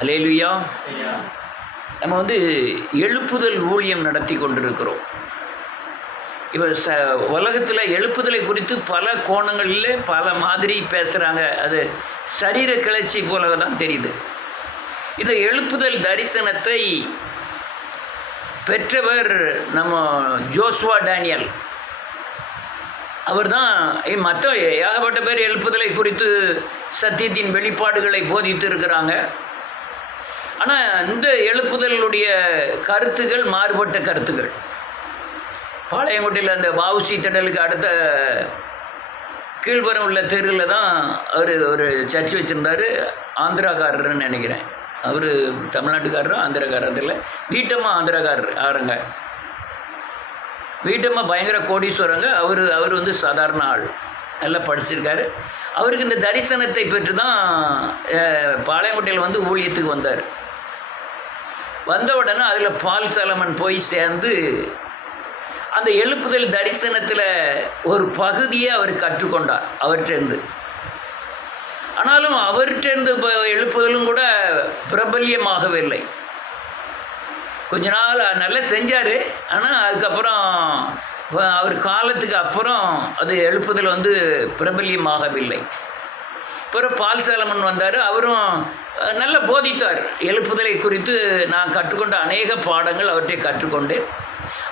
அல்லேலூயா. நம்ம எழுப்புதல் ஊழியம் நடத்தி கொண்டிருக்கிறோம். இப்போ உலகத்தில் எழுப்புதலை குறித்து பல கோணங்களில் பல மாதிரி பேசுகிறாங்க. அது சரீர கிளர்ச்சி போல தான் தெரியுது. இந்த எழுப்புதல் தரிசனத்தை பெற்றவர் நம்ம ஜோஸ்வா டேனியல். அவர் தான் மற்ற ஏகப்பட்ட பேர் எழுப்புதலை குறித்து சத்தியத்தின் வெளிப்பாடுகளை போதித்து இருக்கிறாங்க. ஆனால் இந்த எழுப்புதலுடைய கருத்துகள் மாறுபட்ட கருத்துக்கள். பாளையங்கோட்டையில் அந்த வஉசி திடலுக்கு அடுத்த கீழ்புறம் உள்ள தெருவில் தான் அவர் ஒரு சர்ச் வச்சுருந்தார். ஆந்திராக்காரர்னு நினைக்கிறேன். அவர் தமிழ்நாட்டுக்காரரும் ஆந்திராக்காரத்தில் வீட்டம்மா ஆந்திராக்காரர் ஆறுங்க. வீட்டம்மா பயங்கர கோடீஸ்வரங்க. அவர் சாதாரண ஆள், நல்லா படிச்சிருக்காரு. அவருக்கு இந்த தரிசனத்தை பெற்று தான் பாளையங்கோட்டையில் ஊழியத்துக்கு வந்தார். வந்த உடனே அதில் பால் சலமன் போய் சேர்ந்து அந்த எழுப்புதல் தரிசனத்தில் ஒரு பகுதியை அவர் கற்றுக்கொண்டார் அவர்கிட்டருந்து. ஆனாலும் அவர்கிட்டருந்து எழுப்புதலும் கூட பிரபல்யமாகவில்லை. கொஞ்ச நாள் நல்லா செஞ்சார். ஆனால் அதுக்கப்புறம் அவர் காலத்துக்கு அப்புறம் அது எழுப்புதல் பிரபல்யமாகவில்லை. பிறகு பால் சேலமன் வந்தார். அவரும் நல்லா போதித்தார். எழுப்புதலை குறித்து நான் கற்றுக்கொண்ட அநேக பாடங்கள் அவற்றை கற்றுக்கொண்டு,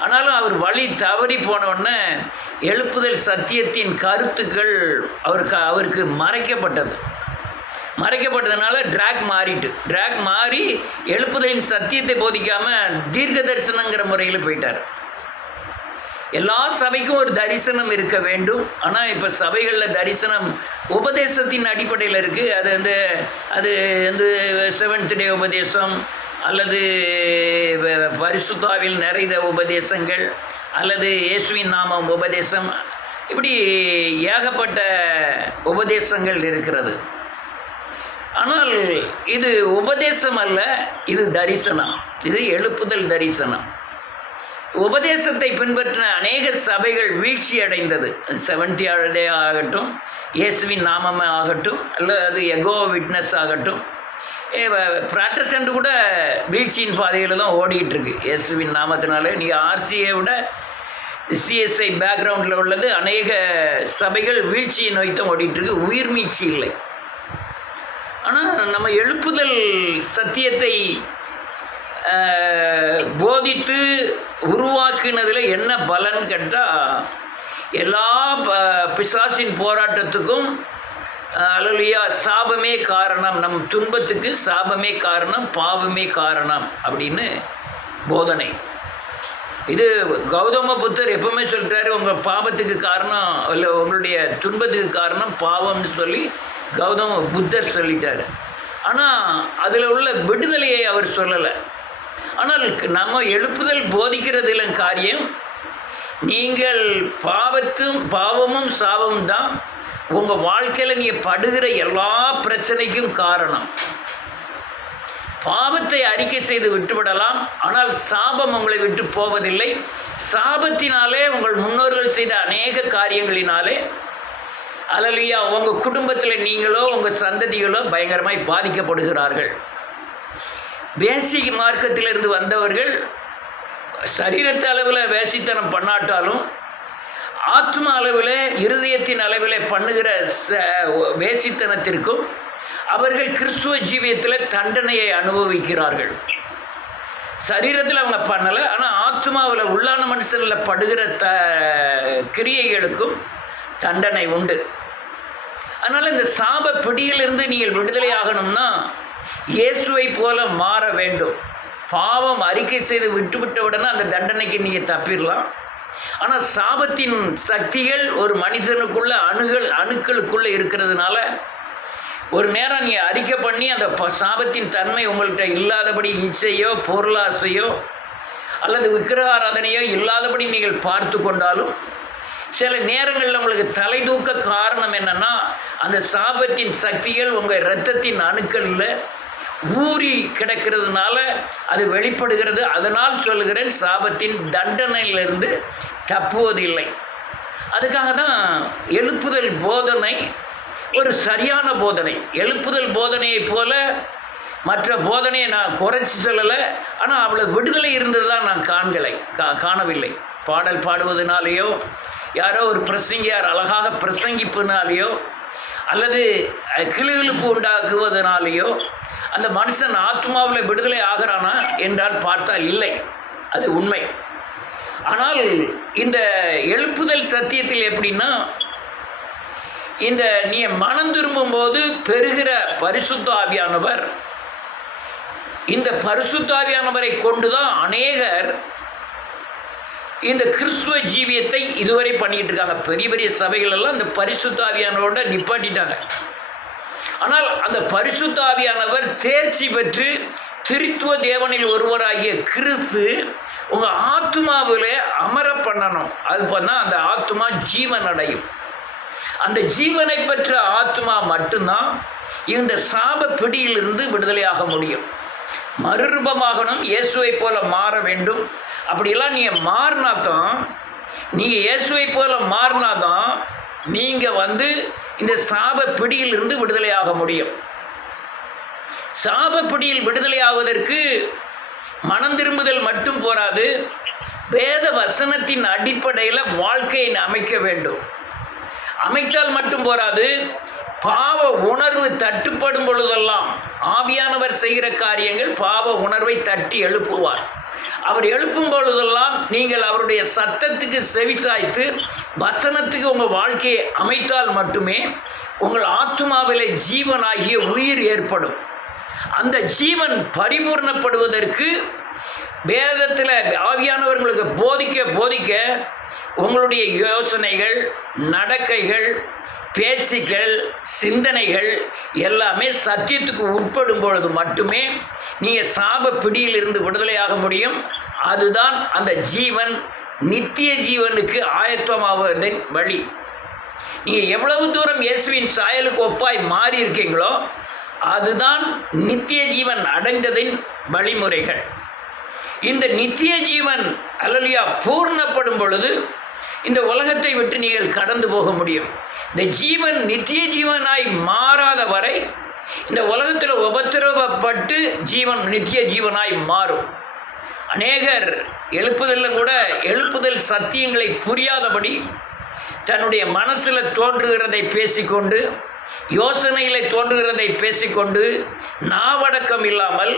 ஆனாலும் அவர் வழி தவறி போனவுடனே எழுப்புதல் சத்தியத்தின் கருத்துக்கள் அவருக்கு மறைக்கப்பட்டதுனால ட்ராக் மாறி எழுப்புதலின் சத்தியத்தை போதிக்காமல் தீர்க்க தரிசனங்கிற முறையில் போயிட்டார். எல்லா சபைக்கும் ஒரு தரிசனம் இருக்க வேண்டும். ஆனால் இப்போ சபைகளில் தரிசனம் உபதேசத்தின் அடிப்படையில் இருக்குது. அது செவன்த் டே உபதேசம், அல்லது பரிசுத்தாவில் நிறைந்த உபதேசங்கள், அல்லது இயேசுவின் நாமம் உபதேசம், இப்படி ஏகப்பட்ட உபதேசங்கள் இருக்கிறது. ஆனால் இது உபதேசம் அல்ல, இது தரிசனம். இது எழுப்புதல் தரிசனம். உபதேசத்தை பின்பற்றின அநேக சபைகள் வீழ்ச்சி அடைந்தது. 70th டே ஆகட்டும், இயேசுவின் நாமமே ஆகட்டும், அல்லது எகோவா விட்னஸ் ஆகட்டும், ப்ராட்டஸ்டன்ட் கூட வீழ்ச்சியின் பாதையில் தான் ஓடிக்கிட்டு இருக்கு இயேசுவின் நாமத்தினாலே. நீங்கள் ஆர்சியை விட சிஎஸ்ஐ பேக்ரவுண்டில் உள்ளது அநேக சபைகள் வீழ்ச்சியை நோக்கி தான் ஓடிட்டுருக்கு, உயிர் மீட்சி இல்லை. ஆனால் நம்ம எழுப்புதல் சத்தியத்தை போதித்து உருவாக்கினதில் என்ன பலன் கேட்டால், எல்லா பிசாசின் போராட்டத்துக்கும் அல்லேலூயா சாபமே காரணம், நம் துன்பத்துக்கு சாபமே காரணம், பாவமே காரணம் அப்படின்னு போதனை. இது கௌதம புத்தர் எப்பவுமே சொல்லிட்டாரு, உங்கள் பாவத்துக்கு காரணம் இல்லை உங்களுடைய துன்பத்துக்கு காரணம் பாவம்னு சொல்லி கௌதம புத்தர் சொல்லிட்டார். ஆனால் அதில் உள்ள விடுதலையை அவர் சொல்லலை. ஆனால் நம்ம எழுப்புதல் போதிக்கிறதுல காரியம், நீங்கள் பாவமும் சாபமும் தான் உங்கள் வாழ்க்கையில் நீங்கள் படுகிற எல்லா பிரச்சனைக்கும் காரணம். பாவத்தை அறிக்கை செய்து விட்டுவிடலாம், ஆனால் சாபம் உங்களை விட்டு போவதில்லை. சாபத்தினாலே உங்கள் முன்னோர்கள் செய்த அநேக காரியங்களினாலே அல்லேலூயா உங்கள் குடும்பத்தில் நீங்களோ உங்கள் சந்ததிகளோ பயங்கரமாய் பாதிக்கப்படுகிறார்கள். பேசிக் மார்க்கத்திலிருந்து வந்தவர்கள் சரீரத்து அளவில் வேசித்தனம் பண்ணாட்டாலும் ஆத்ம அளவில் இருதயத்தின் அளவில் பண்ணுகிற வேசித்தனத்திற்கும் அவர்கள் கிறிஸ்துவ ஜீவியத்தில் தண்டனையை அனுபவிக்கிறார்கள். சரீரத்தில் அவங்க பண்ணலை, ஆனால் ஆத்மாவில் உள்ளான மனுஷனில் படுகிற கிரியைகளுக்கும் தண்டனை உண்டு. அதனால் இந்த சாப பிடியிலிருந்து நீங்கள் விடுதலை ஆகணும்னா இயேசுவை போல மாற வேண்டும். பாவம் அறிக்கை செய்து விட்டுவிட்டவுடனே அந்த தண்டனைக்கு நீங்கள் தப்பிடலாம். ஆனால் சாபத்தின் சக்திகள் ஒரு மனிதனுக்குள்ள அணுக்களுக்குள்ளே இருக்கிறதுனால ஒரு நேரம் நீங்கள் அறிக்கை பண்ணி அந்த சாபத்தின் தன்மை உங்கள்கிட்ட இல்லாதபடி இச்சையோ பொருளாசையோ அல்லது விக்கிரக ஆராதனையோ இல்லாதபடி நீங்கள் பார்த்து கொண்டாலும் சில நேரங்களில் உங்களுக்கு தலை தூக்க காரணம் என்னென்னா அந்த சாபத்தின் சக்திகள் உங்கள் இரத்தத்தின் அணுக்களில் ஊறி கிடக்கிறதுனால அது வெளிப்படுகிறது. அதனால் சொல்கிறேன், சாபத்தின் தண்டனையிலிருந்து தப்புவதில்லை. அதுக்காக தான் எழுப்புதல் போதனை ஒரு சரியான போதனை. எழுப்புதல் போதனையைப் போல மற்ற போதனையை நான் குறைச்சி சொல்லலை, ஆனால் அவளுக்கு விடுதலை இருந்தது தான் நான் காணவில்லை. பாடல் பாடுவதனாலேயோ, யாரோ ஒரு பிரசங்கியார் அழகாக பிரசங்கிப்பினாலேயோ, அல்லது கிளுகிழுப்பு உண்டாக்குவதனாலேயோ அந்த மனுஷன் ஆத்மாவில் விடுதலை ஆகிறானா என்றால் பார்த்தால் இல்லை, அது உண்மை. ஆனால் இந்த எழுப்புதல் சத்தியத்தில் எப்படின்னா, இந்த நீ மனம் திரும்பும்போது பெறுகிற பரிசுத்த ஆவியானவர், இந்த பரிசுத்த ஆவியானவரை கொண்டுதான் அநேகர் இந்த கிறிஸ்துவ ஜீவியத்தை இதுவரை பண்ணிக்கிட்டு இருக்காங்க. பெரிய பெரிய சபைகள் எல்லாம் இந்த பரிசுத்த ஆவியானவரோட நிப்பாட்டிட்டாங்க. ஆனால் அந்த பரிசுத்த ஆவியானவர் தேர்ச்சி பெற்று திரித்துவ தேவனில் ஒருவராகிய கிறிஸ்து உங்கள் ஆத்மாவிலே அமர பண்ணணும். அது பண்ணால் அந்த ஆத்மா ஜீவன் அடையும். அந்த ஜீவனை பெற்ற ஆத்மா மட்டும்தான் இந்த சாப பிடியிலிருந்து விடுதலையாக முடியும். மறுரூபமாகணும், இயேசுவை போல மாற வேண்டும். அப்படியெல்லாம் நீங்கள் மாறினாதான், நீங்கள் இயேசுவை போல மாறினாதான் நீங்கள் இந்த சாப பிடியிலிருந்து விடுதலையாக முடியும். சாப பிடியில் விடுதலையாவதற்கு மனம் திரும்புதல் மட்டும் போராது, வேத வசனத்தின் அடிப்படையில் வாழ்க்கையை அமைக்க வேண்டும். அமைத்தால் மட்டும் போராது, பாவ உணர்வு தட்டுப்படும் பொழுதெல்லாம் ஆவியானவர் செய்கிற காரியங்கள் பாவ உணர்வை தட்டி எழுப்புவார். அவர் எழுப்பும் பொழுதெல்லாம் நீங்கள் அவருடைய சத்தத்துக்கு செவிசாய்த்து வசனத்துக்கு உங்கள் வாழ்க்கையை அமைத்தால் மட்டுமே உங்கள் ஆத்மாவிலே ஜீவனாகிய உயிர் ஏற்படும். அந்த ஜீவன் பரிபூர்ணப்படுவதற்கு வேதத்தில் ஆவியானவர்களுக்கு போதிக்க உங்களுடைய யோசனைகள், நடக்கைகள், பேச்சுக்கள், சிந்தனைகள் எல்லாமே சத்தியத்துக்கு உட்படும் பொழுது மட்டுமே நீங்கள் சாப பிடியிலிருந்து விடுதலையாக முடியும். அதுதான் அந்த ஜீவன் நித்திய ஜீவனுக்கு ஆயத்தமாவதன் வழி. நீங்கள் எவ்வளவு தூரம் இயேசுவின் சாயலுக்கு ஒப்பாய் மாறி இருக்கீங்களோ அதுதான் நித்திய ஜீவன் அடைந்ததின் வழிமுறைகள். இந்த நித்திய ஜீவன் அல்லேலூயா பூர்ணப்படும் பொழுது இந்த உலகத்தை விட்டு நீங்கள் கடந்து போக முடியும். இந்த ஜீவன் நித்திய ஜீவனாய் மாறாத வரை இந்த உலகத்தில் உபத்திரவப்பட்டு ஜீவன் நித்திய ஜீவனாய் மாறும். அநேகர் எழுப்புதல் சத்தியங்களை புரியாதபடி தன்னுடைய மனசில் தோன்றுகிறதை பேசிக்கொண்டு, யோசனையில் தோன்றுகிறதை பேசிக்கொண்டு, நாவடக்கம் இல்லாமல்,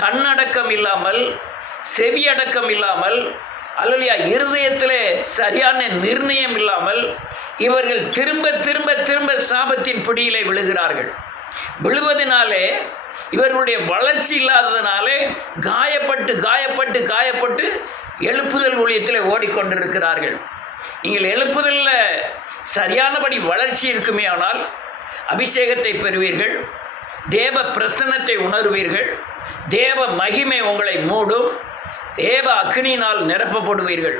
கண்ணடக்கம் இல்லாமல், செவியடக்கம் இல்லாமல், அல்லேலூயா இருதயத்தில் சரியான நிர்ணயம் இல்லாமல் இவர்கள் திரும்ப திரும்ப திரும்ப சாபத்தின் பிடியிலே விழுகிறார்கள். விழுவதனாலே இவர்களுடைய வளர்ச்சி இல்லாததினாலே காயப்பட்டு எழுப்புதல் ஊழியத்தில் ஓடிக்கொண்டிருக்கிறார்கள். நீங்கள் எழுப்புதலில் சரியானபடி வளர்ச்சி இருக்குமே ஆனால் அபிஷேகத்தை பெறுவீர்கள், தேவ பிரசன்னத்தை உணர்வீர்கள், தேவ மகிமை உங்களை மூடும், தேவ அக்னியினால் நிரப்பப்படுவீர்கள்.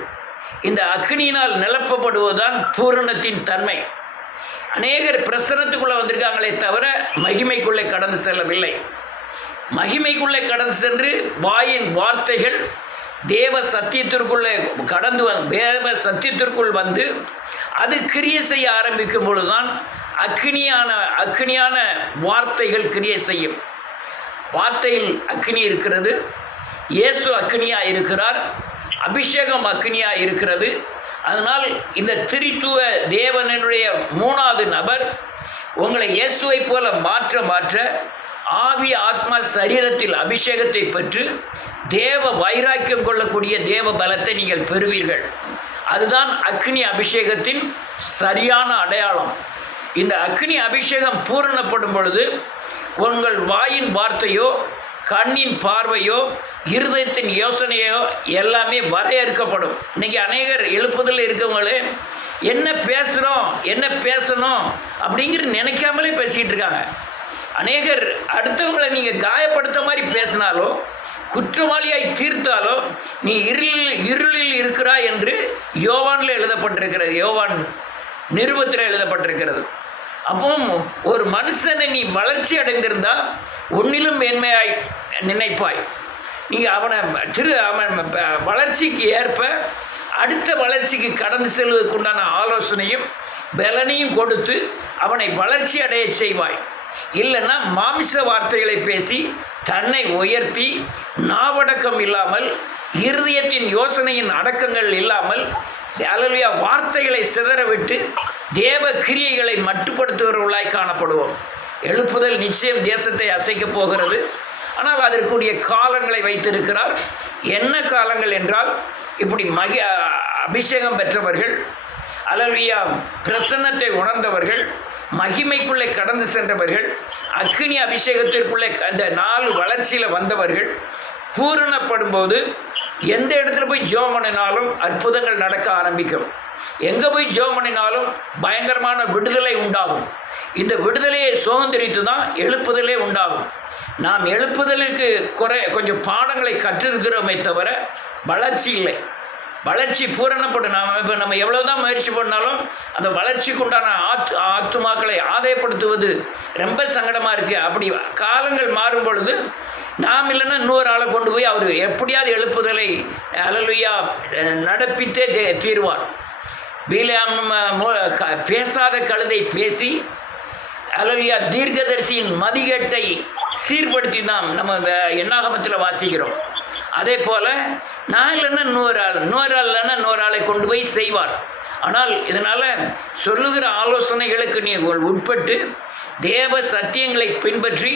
இந்த அக்னியினால் நிரப்பப்படுவதுதான் பூரணத்தின் தன்மை. அநேகர் பிரசன்னத்துக்குள்ளே வந்திருக்காங்களே தவிர மகிமைக்குள்ளே கடந்து செல்லவில்லை. மகிமைக்குள்ளே கடந்து சென்று வாயின் வார்த்தைகள் தேவ சத்தியத்திற்குள்ளே தேவ சத்தியத்திற்குள் வந்து அது கிரியை செய்ய ஆரம்பிக்கும் பொழுதுதான் அக்னியான வார்த்தைகள் கிரியை செய்யும். வார்த்தையில் அக்னி இருக்கிறது, இயேசு அக்னியாக இருக்கிறார், அபிஷேகம் அக்னியாக இருக்கிறது. அதனால் இந்த திரித்துவ தேவனுடைய மூணாவது நபர் உங்களை இயேசுவை போல மாற்ற ஆவி ஆத்மா சரீரத்தில் அபிஷேகத்தை பெற்று தேவ வைராக்கியம் கொள்ளக்கூடிய தேவ பலத்தை நீங்கள் பெறுவீர்கள். அதுதான் அக்னி அபிஷேகத்தின் சரியான அடையாளம். இந்த அக்னி அபிஷேகம் பூரணப்படும் பொழுது உங்கள் வாயின் வார்த்தையோ, கண்ணின் பார்வையோ, இருதயத்தின் யோசனையோ எல்லாமே வரையறுக்கப்படும். இன்றைக்கி அநேகர் எழுப்புதலில் இருக்கவங்களே என்ன பேசணும் அப்படிங்கிற நினைக்காமலே பேசிக்கிட்டு இருக்காங்க. அநேகர் அடுத்தவங்களை நீங்கள் காயப்படுத்த மாதிரி பேசினாலோ, குற்றவாளியாய் தீர்த்தாலோ நீ இருளில் இருக்கிறாய் என்று யோவானில் எழுதப்பட்டிருக்கிறது, யோவான் நிருபத்தில் எழுதப்பட்டிருக்கிறது. அப்போ ஒரு மனுஷனை நீ வளர்ச்சி அடைந்திருந்தால் ஒன்னிலும் மேன்மையாய் நினைப்பாய். நீங்கள் அவன் வளர்ச்சிக்கு ஏற்ப அடுத்த வளர்ச்சிக்கு கடந்து செல்வதற்குண்டான ஆலோசனையும் பலனையும் கொடுத்து அவனை வளர்ச்சி அடைய செய்வாய். இல்லைன்னா மாமிச வார்த்தைகளை பேசி தன்னை உயர்த்தி நாவடக்கம் இல்லாமல், இருதயத்தின் யோசனையின் அடக்கங்கள் இல்லாமல், அல்லேலூயா, வார்த்தைகளை சிதறவிட்டு தேவ கிரியைகளை மட்டுப்படுத்துகிறவர்களாய் காணப்படுவோம். எழுப்புதல் நிச்சயம் தேசத்தை அசைக்கப் போகிறது. ஆனால் அதற்குரிய காலங்களை வைத்திருக்கிறார். என்ன காலங்கள் என்றால், இப்படி அபிஷேகம் பெற்றவர்கள், அல்லேலூயா, பிரசன்னத்தை உணர்ந்தவர்கள், மகிமைக்குள்ளே கடந்து சென்றவர்கள், அக்கினி அபிஷேகத்திற்குள்ளே அந்த 4 வளர்ச்சியில் வந்தவர்கள் பூரணப்படும்போது எந்த இடத்துல போய் ஜெபம் பண்ணினாலும் அற்புதங்கள் நடக்க ஆரம்பிக்கும். எங்கே போய் ஜெபம் பண்ணினாலும் பயங்கரமான விடுதலை உண்டாகும். இந்த விடுதலையை சுதந்திரித்து தான் எழுப்புதலே உண்டாகும். நாம் எழுப்புதலுக்கு கொஞ்சம் பாடங்களை கற்றிருக்கிறோமே தவிர வளர்ச்சி இல்லை. வளர்ச்சி பூரணப்படும். நம்ம எவ்வளோ தான் முயற்சி பண்ணாலும் அந்த வளர்ச்சிக்கு உண்டான ஆத்துமாக்களை ஆதாயப்படுத்துவது ரொம்ப சங்கடமாக இருக்குது. அப்படி காலங்கள் மாறும் பொழுது நாம் இல்லைன்னா இன்னொரு ஆளை கொண்டு போய் அவர் எப்படியாவது எழுப்புதலை அல்லேலூயா நடப்பித்தே தீர்வார். பிலேயாம் பேசாத கழுதை பேசி அல்லேலூயா தீர்க்கதரிசியின் மதிகேட்டை சீர்படுத்தி தான் நம்ம என்னாகமத்தில் வாசிக்கிறோம். அதே போல் நான் இல்லைன்னா இன்னொரு ஆள் இல்லைன்னா இன்னொரு ஆளை கொண்டு போய் செய்வார். ஆனால் இதனால் சொல்லுகிற ஆலோசனைகளுக்கு நீ உட்பட்டு தேவ சத்தியங்களை பின்பற்றி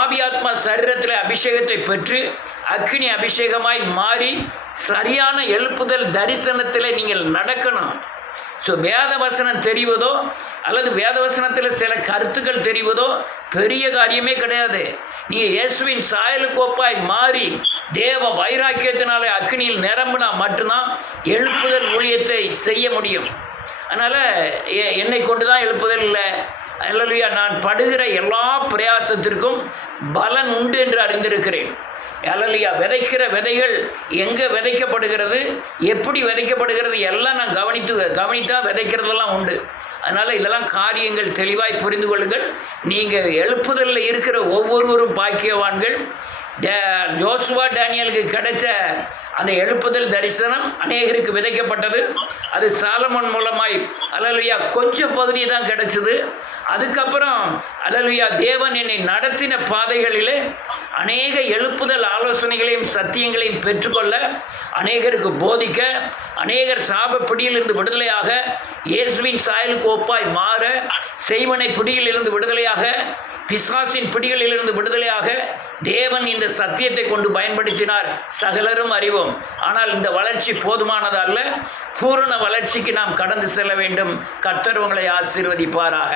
ஆவியாத்மா சரீரத்தில் அபிஷேகத்தை பெற்று அக்கினி அபிஷேகமாய் மாறி சரியான எழுப்புதல் தரிசனத்தில் நீங்கள் நடக்கணும். ஸோ வேதவசனம் தெரிவதோ அல்லது வேதவசனத்தில் சில கருத்துக்கள் தெரிவதோ பெரிய காரியமே கிடையாது. நீங்கள் இயேசுவின் சாயலுக்கோப்பாய் மாறி தேவ வைராக்கியத்தினாலே அக்கினியில் நிரம்பினா மட்டும்தான் எழுப்புதல் ஊழியத்தை செய்ய முடியும். அதனால் என்னை கொண்டு தான் எழுப்புதல் இல்லை, அல்லேலூயா, நான் படுகிற எல்லா பிரயாசத்திற்கும் பலன் உண்டு என்று அறிந்திருக்கிறேன். அல்லேலூயா, விதைக்கிற விதைகள் எங்கே விதைக்கப்படுகிறது, எப்படி விதைக்கப்படுகிறது எல்லாம் நான் கவனித்தா விதைக்கிறதெல்லாம் உண்டு. அதனால் இதெல்லாம் காரியங்கள் தெளிவாய் புரிந்து கொள்ளுங்கள். நீங்கள் எழுப்புதலில் இருக்கிற ஒவ்வொருவரும் பாக்கியவான்கள். ஜோசுவா டேனியலுக்கு கிடைச்ச அந்த எழுப்புதல் தரிசனம் அநேகருக்கு விதைக்கப்பட்டது. அது சாலமோன் மூலமாய் அல்லேலூயா கொஞ்சம் பகுதி தான் கிடைச்சது. அதுக்கப்புறம் அல்லேலூயா தேவன் என்னை நடத்தின பாதைகளிலே அநேக எழுப்புதல் ஆலோசனைகளையும் சத்தியங்களையும் பெற்றுக்கொள்ள, அநேகருக்கு போதிக்க, அநேகர் சாப பிடியிலிருந்து விடுதலையாக, இயேசுவின் சாயலுக்கு ஒப்பாய் மாற, செய்வனை பிடியிலிருந்து விடுதலையாக, பிசாசின் பிடிகளிலிருந்து விடுதலையாக தேவன் இந்த சத்தியத்தை கொண்டு பயன்படுத்தினார். சகலரும் அறிவோம். ஆனால் இந்த வளர்ச்சி போதுமானதல்ல. பூரண வளர்ச்சிக்கு நாம் கடந்து செல்ல வேண்டும். கர்த்தர் உங்களை ஆசீர்வதிப்பாராக.